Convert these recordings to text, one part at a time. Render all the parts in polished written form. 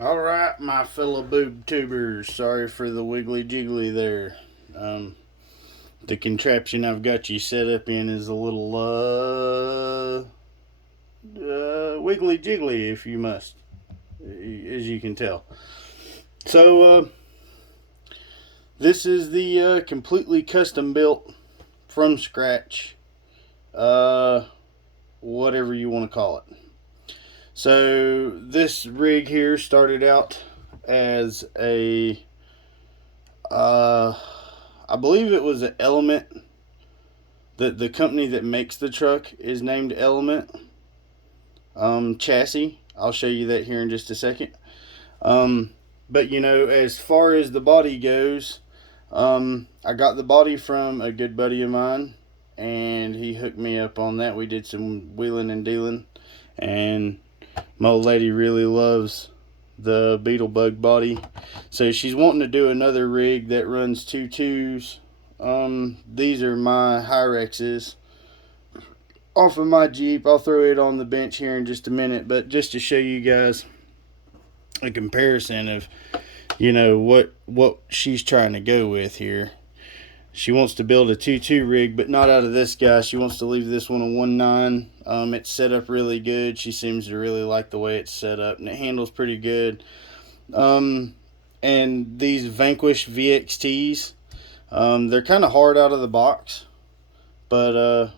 Alright, my fellow boob tubers, sorry for the wiggly jiggly there. The contraption I've got you set up in is a little, wiggly jiggly, if you must, as you can tell. So, this is the completely custom built from scratch, whatever you want to call it. So, this rig here started out as I believe it was an Element. The company that makes the truck is named Element chassis. I'll show you that here in just a second. But as far as the body goes, I got the body from a good buddy of mine, and he hooked me up on that. We did some wheeling and dealing, and my old lady really loves the Beetlebug body, so she's wanting to do another rig that runs 2.2s. These are my Hyrexes off of my Jeep. I'll throw it on the bench here in just a minute, but just to show you guys a comparison of what she's trying to go with here. She wants to build a 2.2 rig, but not out of this guy. She wants to leave this one a 1.9. It's set up really good. She seems to really like the way it's set up, and it handles pretty good. And these Vanquish VXTs, they're kind of hard out of the box, but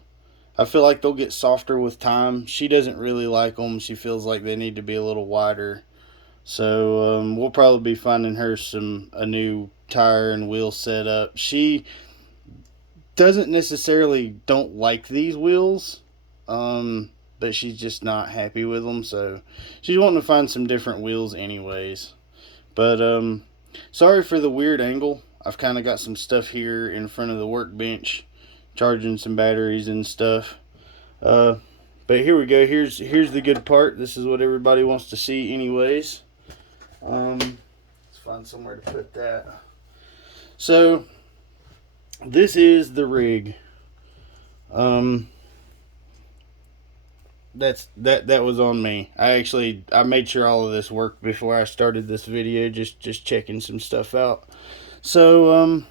I feel like they'll get softer with time. She doesn't really like them. She feels like they need to be a little wider. So we'll probably be finding her a new tire and wheel setup. She doesn't necessarily don't like these wheels, but she's just not happy with them. So she's wanting to find some different wheels anyways. But sorry for the weird angle. I've kind of got some stuff here in front of the workbench, charging some batteries and stuff. But here we go. Here's the good part. This is what everybody wants to see anyways. Let's find somewhere to put that. So this is the rig. That was on me. I made sure all of this worked before I started this video, just checking some stuff out. So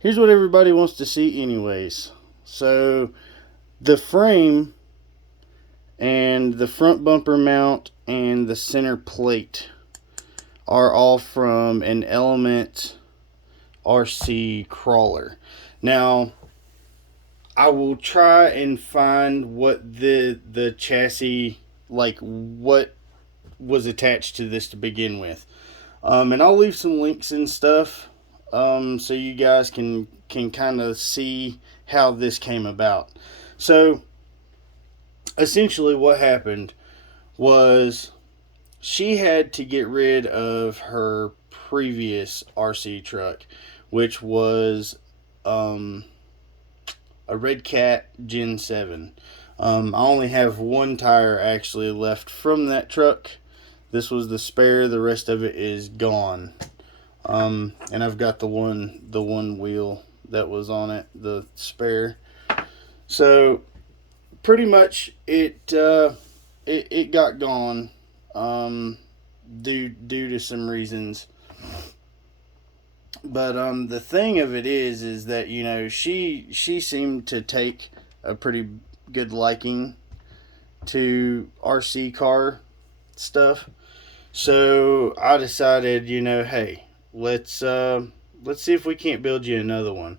here's what everybody wants to see anyways. So the frame and the front bumper mount and the center plate are all from an Element RC crawler. Now, I will try and find what the chassis, like what was attached to this to begin with. And I'll leave some links and stuff, so you guys can kind of see how this came about. So, essentially what happened was she had to get rid of her previous RC truck, which was a redcat Gen 7. I only have one tire actually left from that truck. This was the spare. The rest of it is gone. And I've got the one wheel that was on it, the spare. So pretty much it got gone, due to some reasons. But the thing of it is that she seemed to take a pretty good liking to RC car stuff. So I decided, hey, let's see if we can't build you another one.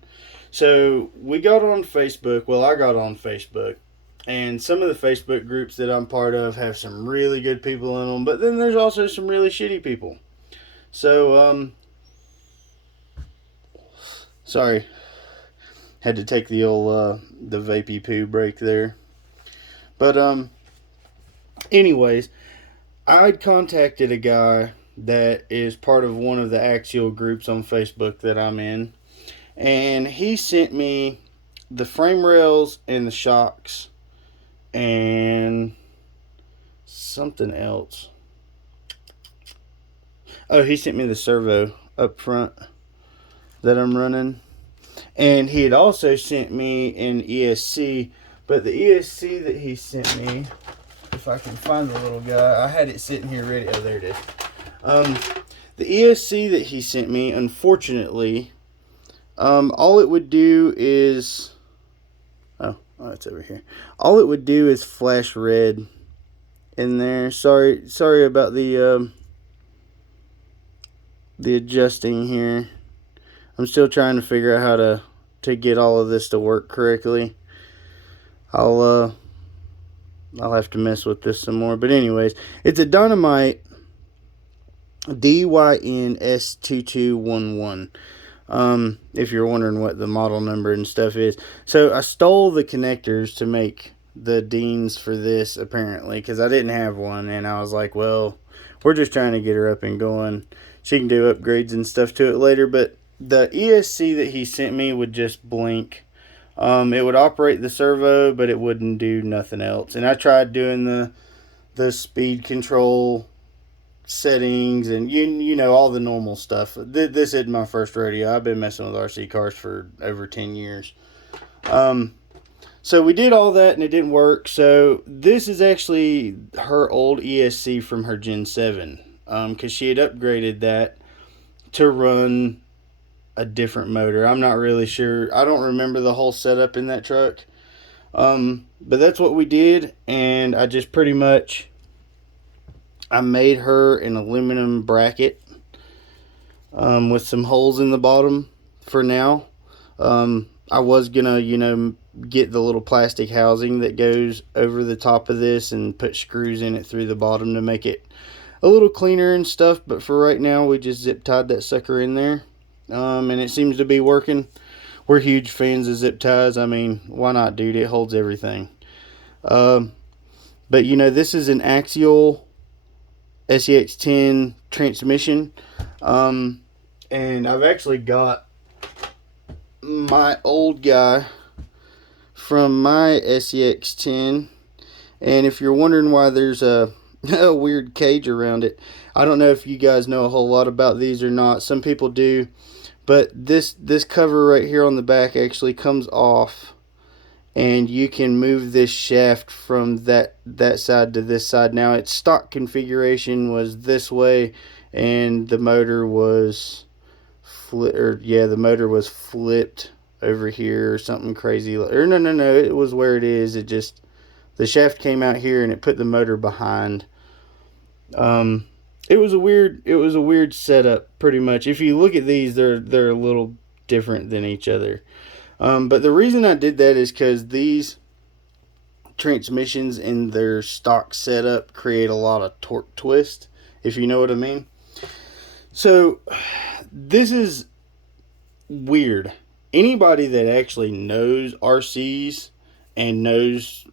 So we got on Facebook. Well, I got on Facebook, and some of the Facebook groups that I'm part of have some really good people in them, but then there's also some really shitty people. So sorry, had to take the old the vapey poo break there. But anyways, I'd contacted a guy that is part of one of the Axial groups on Facebook that I'm in, and he sent me the frame rails and the shocks and something else. Oh, he sent me the servo up front that I'm running, and he had also sent me an ESC, but the ESC that he sent me, if I can find the little guy, I had it sitting here ready. Oh, there it is. The ESC that he sent me, unfortunately, all it would do is, oh, it's over here. All it would do is flash red in there. Sorry about the adjusting here. I'm still trying to figure out how to get all of this to work correctly. I'll have to mess with this some more. But anyways, it's a Dynamite DYN-S2211. If you're wondering what the model number and stuff is. So I stole the connectors to make the Deans for this, apparently, because I didn't have one, and I was like, well, we're just trying to get her up and going. She can do upgrades and stuff to it later, but the ESC that he sent me would just blink. It would operate the servo, but it wouldn't do nothing else. And I tried doing the speed control settings and you know all the normal stuff. This isn't my first rodeo. I've been messing with RC cars for over 10 years. So we did all that and it didn't work. So this is actually her old ESC from her Gen 7, because she had upgraded that to run a different motor. I'm not really sure. I don't remember the whole setup in that truck. But that's what we did, and I just pretty much I made her an aluminum bracket with some holes in the bottom for now. I was gonna, get the little plastic housing that goes over the top of this and put screws in it through the bottom to make it a little cleaner and stuff, but for right now we just zip tied that sucker in there. And it seems to be working. We're huge fans of zip ties. I mean, why not, dude? It holds everything. But this is an Axial SEX10 transmission. And I've actually got my old guy from my SEX10. And if you're wondering why there's a weird cage around it, I don't know if you guys know a whole lot about these or not. Some people do. But this cover right here on the back actually comes off, and you can move this shaft from that side to this side. Now its stock configuration was this way, and the motor was flipped over here or something crazy. Or no, it was where it is. It just, the shaft came out here and it put the motor behind. It was a weird setup, pretty much. If you look at these, they're a little different than each other. But the reason I did that is because these transmissions in their stock setup create a lot of torque twist, if you know what I mean. So this is weird. Anybody that actually knows RCs and knows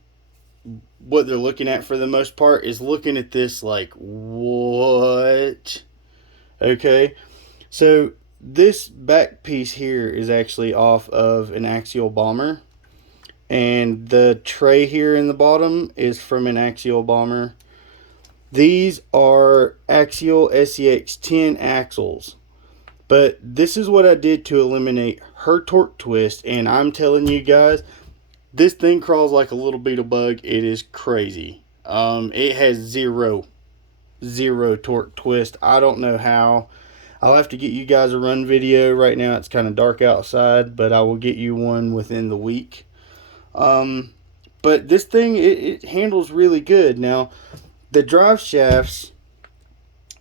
what they're looking at for the most part is looking at this like, what? Okay, so this back piece here is actually off of an Axial bomber, and the tray here in the bottom is from an Axial bomber. These are Axial SEX10 axles, but this is what I did to eliminate her torque twist, and I'm telling you guys, this thing crawls like a little beetle bug. It is crazy. It has zero torque twist. I don't know how. I'll have to get you guys a run video. Right now it's kind of dark outside, but I will get you one within the week. But this thing, it handles really good. Now, the drive shafts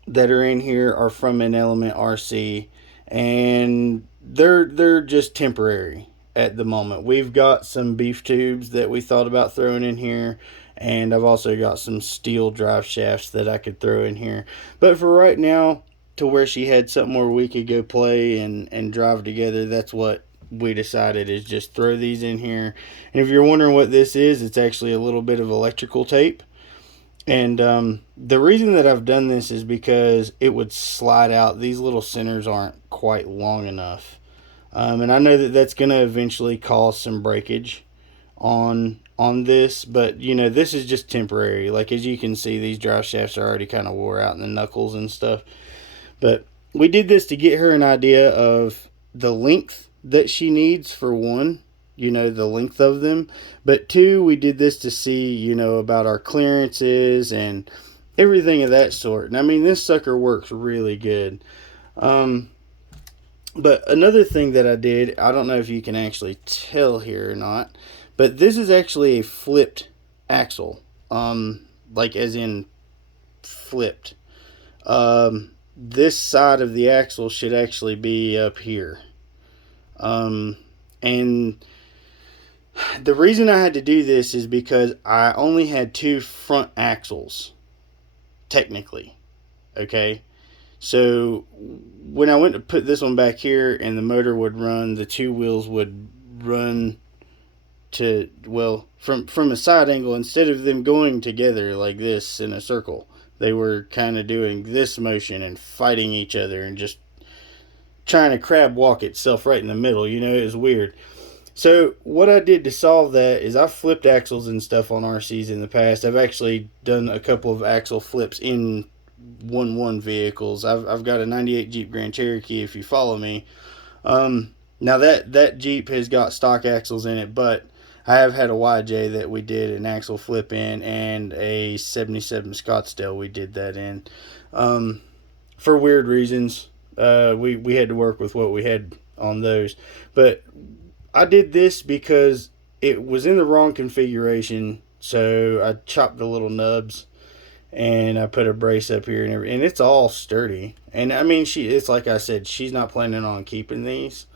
that are in here are from an Element RC, and they're just temporary at the moment. We've got some beef tubes that we thought about throwing in here, and I've also got some steel drive shafts that I could throw in here. But for right now, to where she had something where we could go play and drive together, that's what we decided, is just throw these in here. And if you're wondering what this is, it's actually a little bit of electrical tape. And the reason that I've done this is because it would slide out. These little centers aren't quite long enough. And I know that that's going to eventually cause some breakage on this, but this is just temporary. Like, as you can see, these drive shafts are already kind of wore out in the knuckles and stuff. But we did this to get her an idea of the length that she needs, for one, the length of them. But two, we did this to see, about our clearances and everything of that sort. And I mean, this sucker works really good. Um, but another thing that I did, I don't know if you can actually tell here or not, but this is actually a flipped axle. Like as in flipped. This side of the axle should actually be up here. And the reason I had to do this is because I only had two front axles, technically. Okay? So when I went to put this one back here and the motor would run, the two wheels would run to, well, from a side angle, instead of them going together like this in a circle, they were kind of doing this motion and fighting each other and just trying to crab walk itself right in the middle. You know, it was weird. So what I did to solve that is I've flipped axles and stuff on RCs in the past. I've actually done a couple of axle flips in 1.1 vehicles. I've got a 98 Jeep Grand Cherokee, if you follow me. Now that Jeep has got stock axles in it, but I have had a YJ that we did an axle flip in, and a 77 Scottsdale we did that in. For weird reasons, we had to work with what we had on those. But I did this because it was in the wrong configuration, so I chopped the little nubs and I put a brace up here and it's all sturdy. And I mean, it's like I said, she's not planning on keeping these.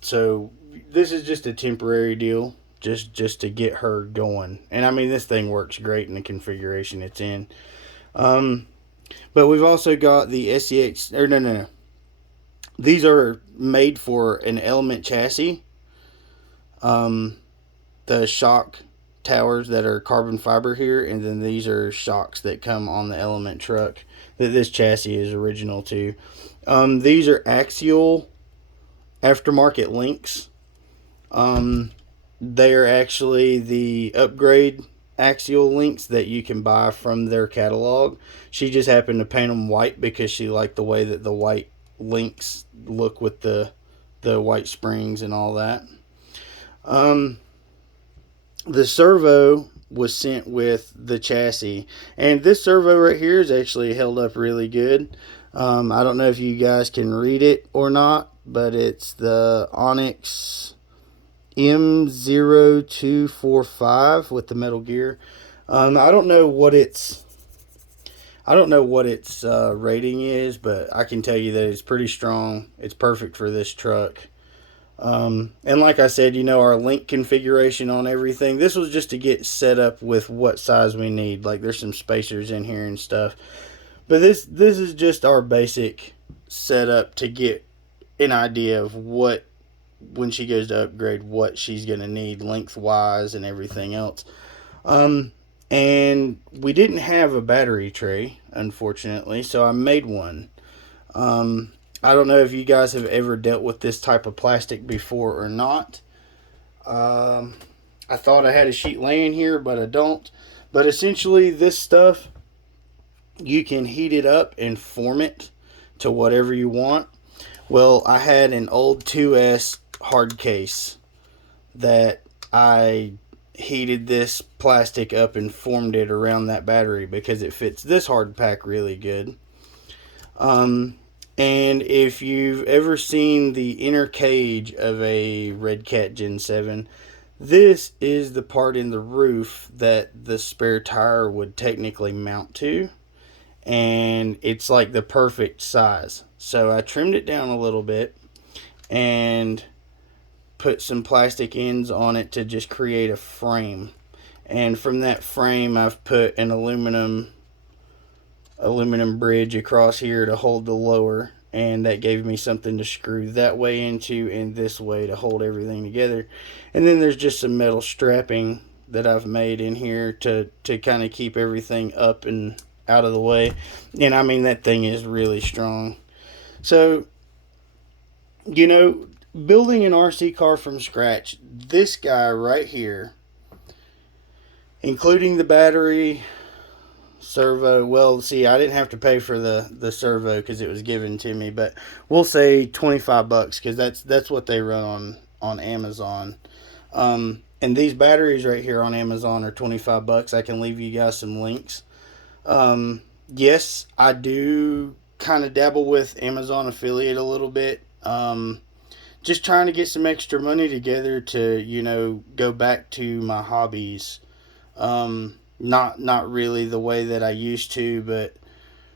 So this is just a temporary deal, just to get her going. And I mean, this thing works great in the configuration it's in. But we've also got the SCX, or no. These are made for an Element chassis. The shock towers that are carbon fiber here, and then these are shocks that come on the Element truck that this chassis is original to. These are Axial aftermarket links. They are actually the upgrade Axial links that you can buy from their catalog. She just happened to paint them white because she liked the way that the white links look with the white springs and all that. The servo was sent with the chassis, and this servo right here is actually held up really good. I don't know if you guys can read it or not, but it's the Onyx M0245 with the metal gear. I don't know what its rating is, but I can tell you that it's pretty strong. It's perfect for this truck. And like I said, you know, our link configuration on everything, this was just to get set up with what size we need. Like, there's some spacers in here and stuff, but this is just our basic setup to get an idea of what, when she goes to upgrade, what she's going to need lengthwise and everything else. And we didn't have a battery tray, unfortunately, so I made one. I don't know if you guys have ever dealt with this type of plastic before or not. I thought I had a sheet laying here, but I don't. But essentially, this stuff, you can heat it up and form it to whatever you want. Well, I had an old 2S hard case that I heated this plastic up and formed it around that battery because it fits this hard pack really good. And if you've ever seen the inner cage of a redcat Gen 7, this is the part in the roof that the spare tire would technically mount to, and it's like the perfect size. So I trimmed it down a little bit and put some plastic ends on it to just create a frame. And from that frame, I've put an aluminum bridge across here to hold the lower, and that gave me something to screw that way into and this way to hold everything together. And then there's just some metal strapping that I've made in here to kind of keep everything up and out of the way. And I mean, that thing is really strong. So, you know, building an RC car from scratch, this guy right here, including the battery, servo, well, see, I didn't have to pay for the servo because it was given to me, but we'll say $25 because that's what they run on Amazon. And these batteries right here on Amazon are $25. I can leave you guys some links. Yes, I do kind of dabble with Amazon affiliate a little bit. Just trying to get some extra money together to, go back to my hobbies. Not really the way that I used to, but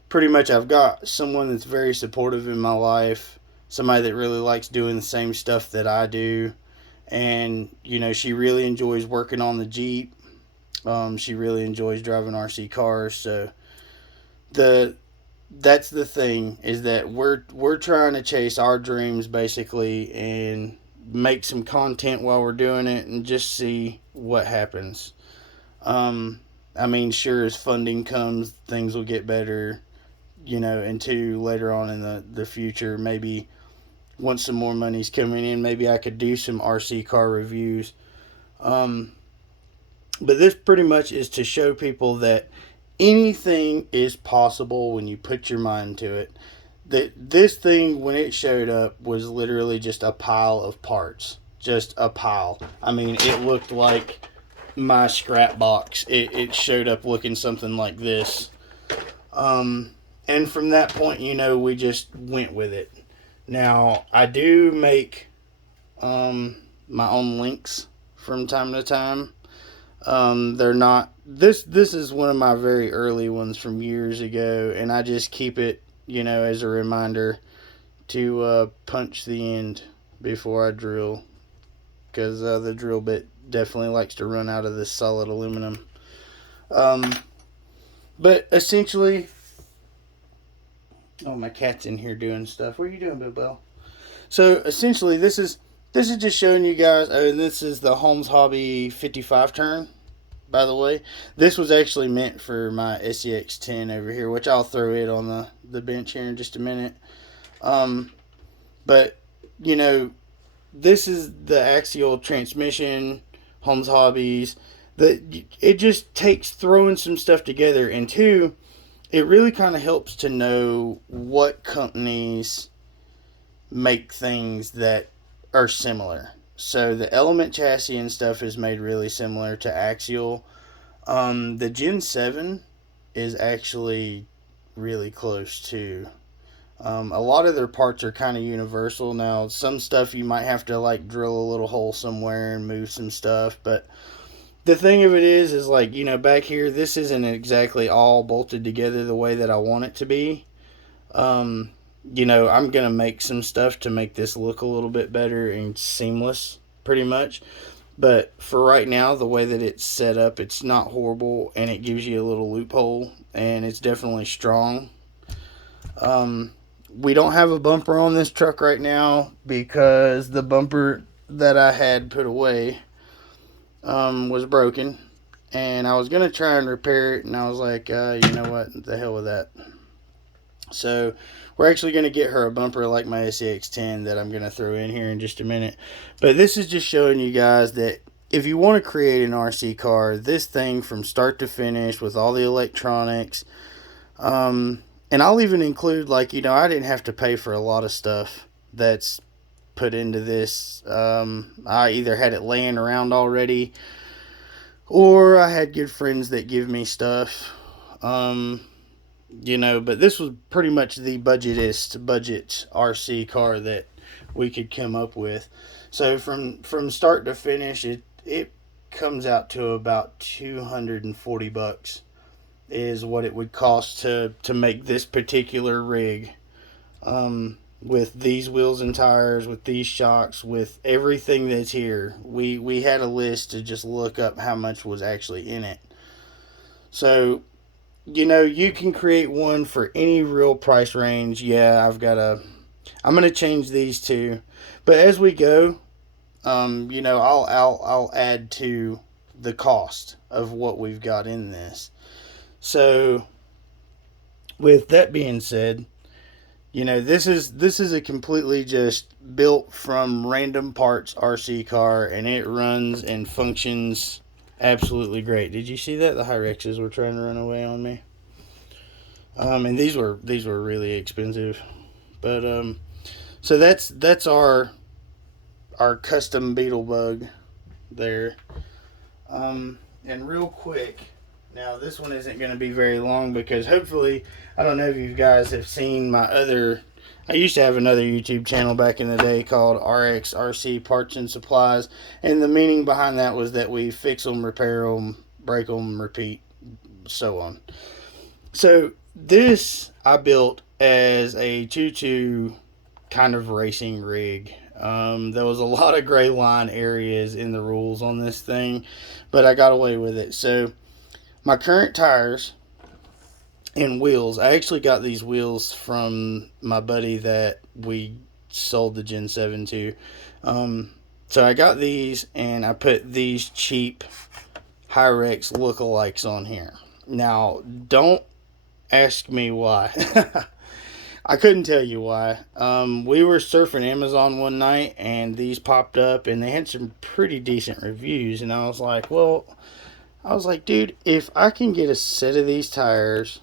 pretty much I've got someone that's very supportive in my life, somebody that really likes doing the same stuff that I do, and she really enjoys working on the Jeep. She really enjoys driving RC cars, so the that's the thing, is that we're trying to chase our dreams basically and make some content while we're doing it and just see what happens. I mean, sure, as funding comes, things will get better, into later on in the future. Maybe once some more money's coming in, maybe I could do some RC car reviews. Um, but this pretty much is to show people that anything is possible when you put your mind to it. That this thing, when it showed up, was literally just a pile of parts. Just a pile. I mean, it looked like my scrap box. It showed up looking something like this. And from that point, we just went with it. Now, I do make my own links from time to time. They're not. This is one of my very early ones from years ago, and I just keep it, as a reminder to punch the end before I drill, because the drill bit definitely likes to run out of this solid aluminum. But essentially, oh, my cat's in here doing stuff. What are you doing, Big Bell? So essentially, this is just showing you guys. Oh, and this is the Holmes Hobby 55 turn. By the way, this was actually meant for my SEX 10 over here, which I'll throw it on the bench here in just a minute. But this is the Axial transmission, Holmes Hobbies. It just takes throwing some stuff together, and two, it really kind of helps to know what companies make things that are similar. So the Element chassis and stuff is made really similar to Axial. The Gen 7 is actually really close too. A lot of their parts are kind of universal. Now, some stuff you might have to like drill a little hole somewhere and move some stuff, but the thing of it is like, back here, this isn't exactly all bolted together the way that I want it to be. I'm going to make some stuff to make this look a little bit better and seamless, pretty much. But for right now, the way that it's set up, it's not horrible, and it gives you a little loophole, and it's definitely strong. We don't have a bumper on this truck right now because the bumper that I had put away was broken, and I was going to try and repair it, and I was like, you know what, the hell with that. So we're actually going to get her a bumper like my SEX 10 that I'm going to throw in here in just a minute. But this is just showing you guys that if you want to create an RC car, this thing from start to finish with all the electronics, and I'll even include, like, I didn't have to pay for a lot of stuff that's put into this. I either had it laying around already, or I had good friends that give me stuff. But this was pretty much the budget RC car that we could come up with. So from start to finish, it comes out to about $240 is what it would cost to make this particular rig. With these wheels and tires, with these shocks, with everything that's here. We had a list to just look up how much was actually in it. So, you can create one for any real price range. Yeah, I'm going to change these too. But as we go, I'll add to the cost of what we've got in this. So, with that being said, this is a completely just built from random parts RC car, and it runs and functions absolutely great. Did you see that? The Hyrexes were trying to run away on me. And these were really expensive. But so that's our custom Beetle Bug there. And real quick, Now this one isn't going to be very long because hopefully, I don't know if you guys have seen my other, I used to have another YouTube channel back in the day called RC Parts and Supplies, and the meaning behind that was that we fix them, repair them, break them, repeat, so on. So this I built as a 2-2 kind of racing rig. There was a lot of gray line areas in the rules on this thing, but I got away with it. So my current tires and wheels, I actually got these wheels from my buddy that we sold the Gen 7 to. So I got these and I put these cheap Hyrex lookalikes on here. Now, don't ask me why. I couldn't tell you why. We were surfing Amazon one night and these popped up and they had some pretty decent reviews. And I was like, dude, if I can get a set of these tires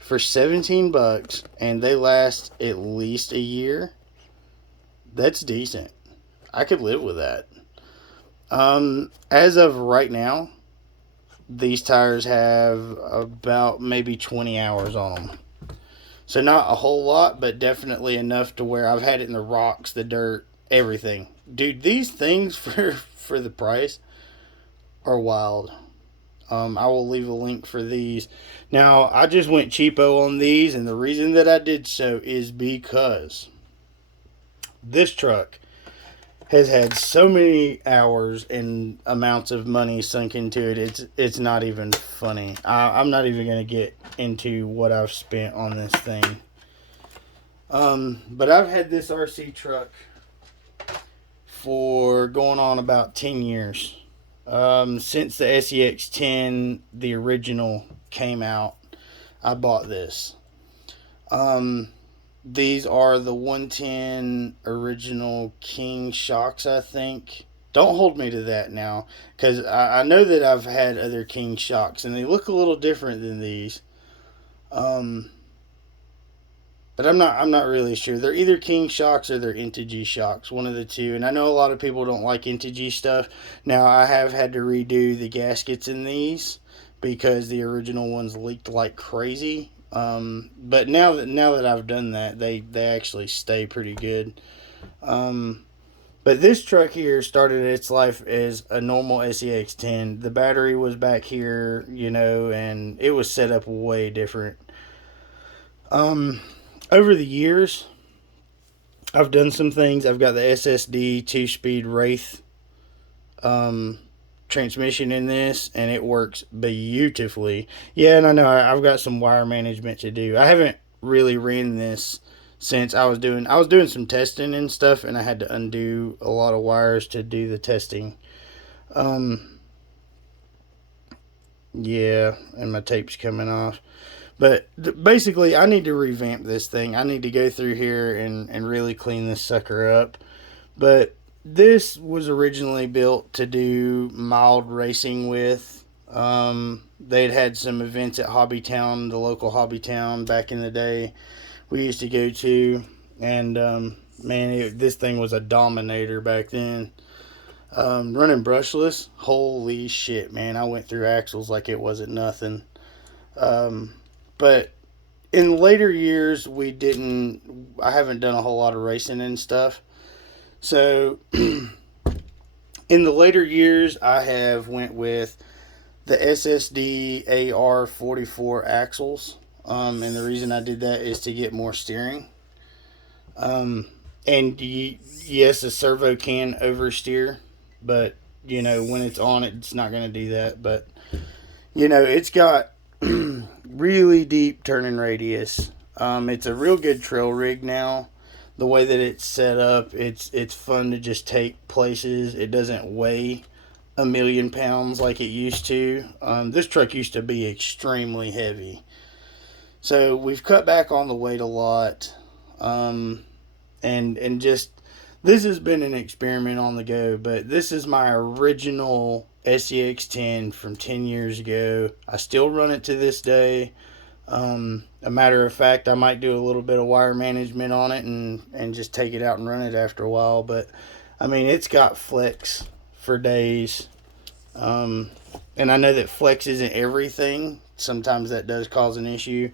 for $17 and they last at least a year, that's decent. I could live with that. As of right now, these tires have about maybe 20 hours on them. So not a whole lot, but definitely enough to where I've had it in the rocks, the dirt, everything. Dude, these things for the price are wild. I will leave a link for these. Now, I just went cheapo on these, and the reason that I did so is because this truck has had so many hours and amounts of money sunk into it. It's not even funny. I'm not even going to get into what I've spent on this thing. But I've had this RC truck for going on about 10 years. Since the SEX 10, the original, came out, I bought this. These are the 110 original King shocks, I think. Don't hold me to that now, because I know that I've had other King shocks, and they look a little different than these. But I'm not really sure. They're either King shocks or they're Integy shocks, one of the two. And I know a lot of people don't like Integy stuff. Now I have had to redo the gaskets in these because the original ones leaked like crazy. But now that I've done that, they actually stay pretty good. But this truck here started its life as a normal SEX 10. The battery was back here, and it was set up way different. Over the years, I've done some things. I've got the SSD 2-speed Wraith transmission in this, and it works beautifully. Yeah, and I know I've got some wire management to do. I haven't really ran this since I was doing some testing and stuff, and I had to undo a lot of wires to do the testing. Yeah, and my tape's coming off. But basically, I need to revamp this thing. I need to go through here and really clean this sucker up. But this was originally built to do mild racing with. They'd had some events at Hobbytown, the local Hobbytown back in the day we used to go to. And, man, this thing was a dominator back then. Running brushless, holy shit, man. I went through axles like it wasn't nothing. But in later years, I haven't done a whole lot of racing and stuff. So in the later years, I have went with the SSD AR44 axles. And the reason I did that is to get more steering. And yes, a servo can oversteer, but when it's on, it's not going to do that. But it's got really deep turning radius. It's a real good trail rig now. The way that it's set up, it's fun to just take places. It doesn't weigh 1,000,000 pounds like it used to. This truck used to be extremely heavy. So we've cut back on the weight a lot. And just, this has been an experiment on the go, but this is my original SEX 10 from 10 years ago. I still run it to this day. A matter of fact, I might do a little bit of wire management on it and just take it out and run it after a while. But I mean, it's got flex for days. And I know that flex isn't everything. Sometimes that does cause an issue.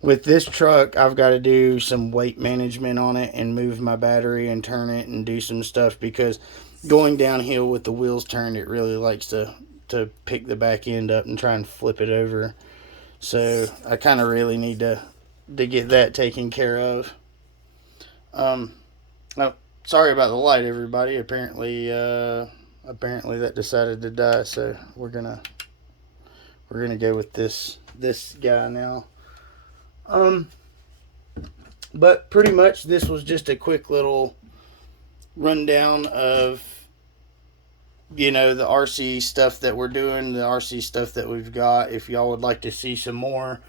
With this truck, I've got to do some weight management on it and move my battery and turn it and do some stuff, because going downhill with the wheels turned, it really likes to pick the back end up and try and flip it over. So I kind of really need to get that taken care of. No, sorry about the light, everybody. Apparently that decided to die. So we're gonna go with this guy now. But pretty much this was just a quick little rundown of, the RC stuff that we're doing, the RC stuff that we've got. If y'all would like to see some more,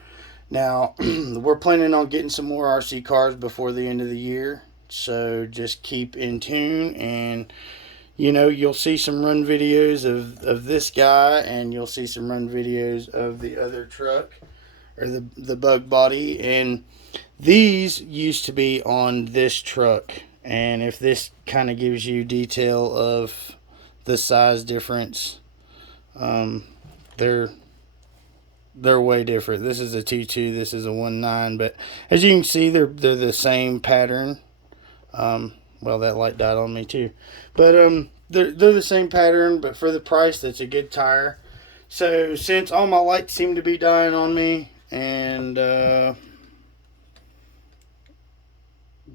now we're planning on getting some more RC cars before the end of the year. So just keep in tune, and you'll see some run videos of this guy, and you'll see some run videos of the other truck, or the bug body. And these used to be on this truck, and if this kind of gives you detail of the size difference, they're way different. This is a 2.2, this is a 1.9, but as you can see, they're the same pattern. Well, that light died on me too, but they're the same pattern, but for the price, that's a good tire. So since all my lights seem to be dying on me, and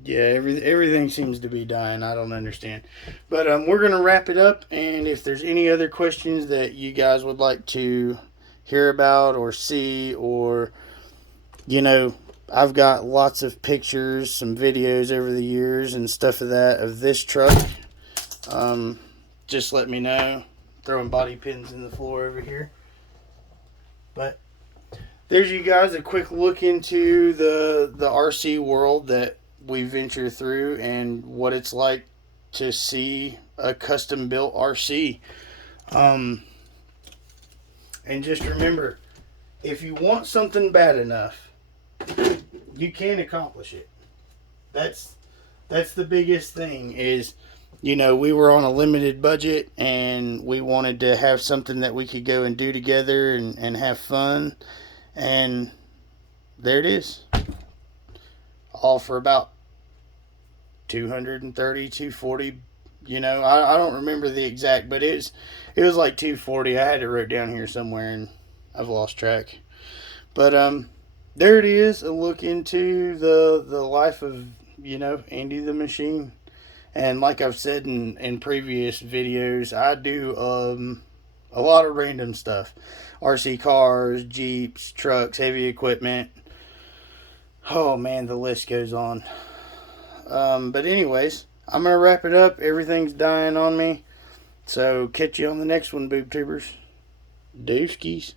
yeah, everything seems to be dying. I don't understand. But we're going to wrap it up. And if there's any other questions that you guys would like to hear about or see, or, I've got lots of pictures, some videos over the years and stuff of this truck. Just let me know. Throwing body pins in the floor over here. But there's you guys, a quick look into the RC world that we venture through, and what it's like to see a custom built RC. And just remember, if you want something bad enough, you can accomplish it. That's the biggest thing is, we were on a limited budget, and we wanted to have something that we could go and do together and have fun. And there it is. All for about 230, 240. I don't remember the exact, but it was like 240. I had it wrote down here somewhere, and I've lost track. But there it is, a look into the life of, Andy the Machine. And like I've said in previous videos, I do a lot of random stuff. RC cars, Jeeps, trucks, heavy equipment. Oh man, the list goes on. But anyways, I'm going to wrap it up. Everything's dying on me. So catch you on the next one, boob tubers. Dooskies.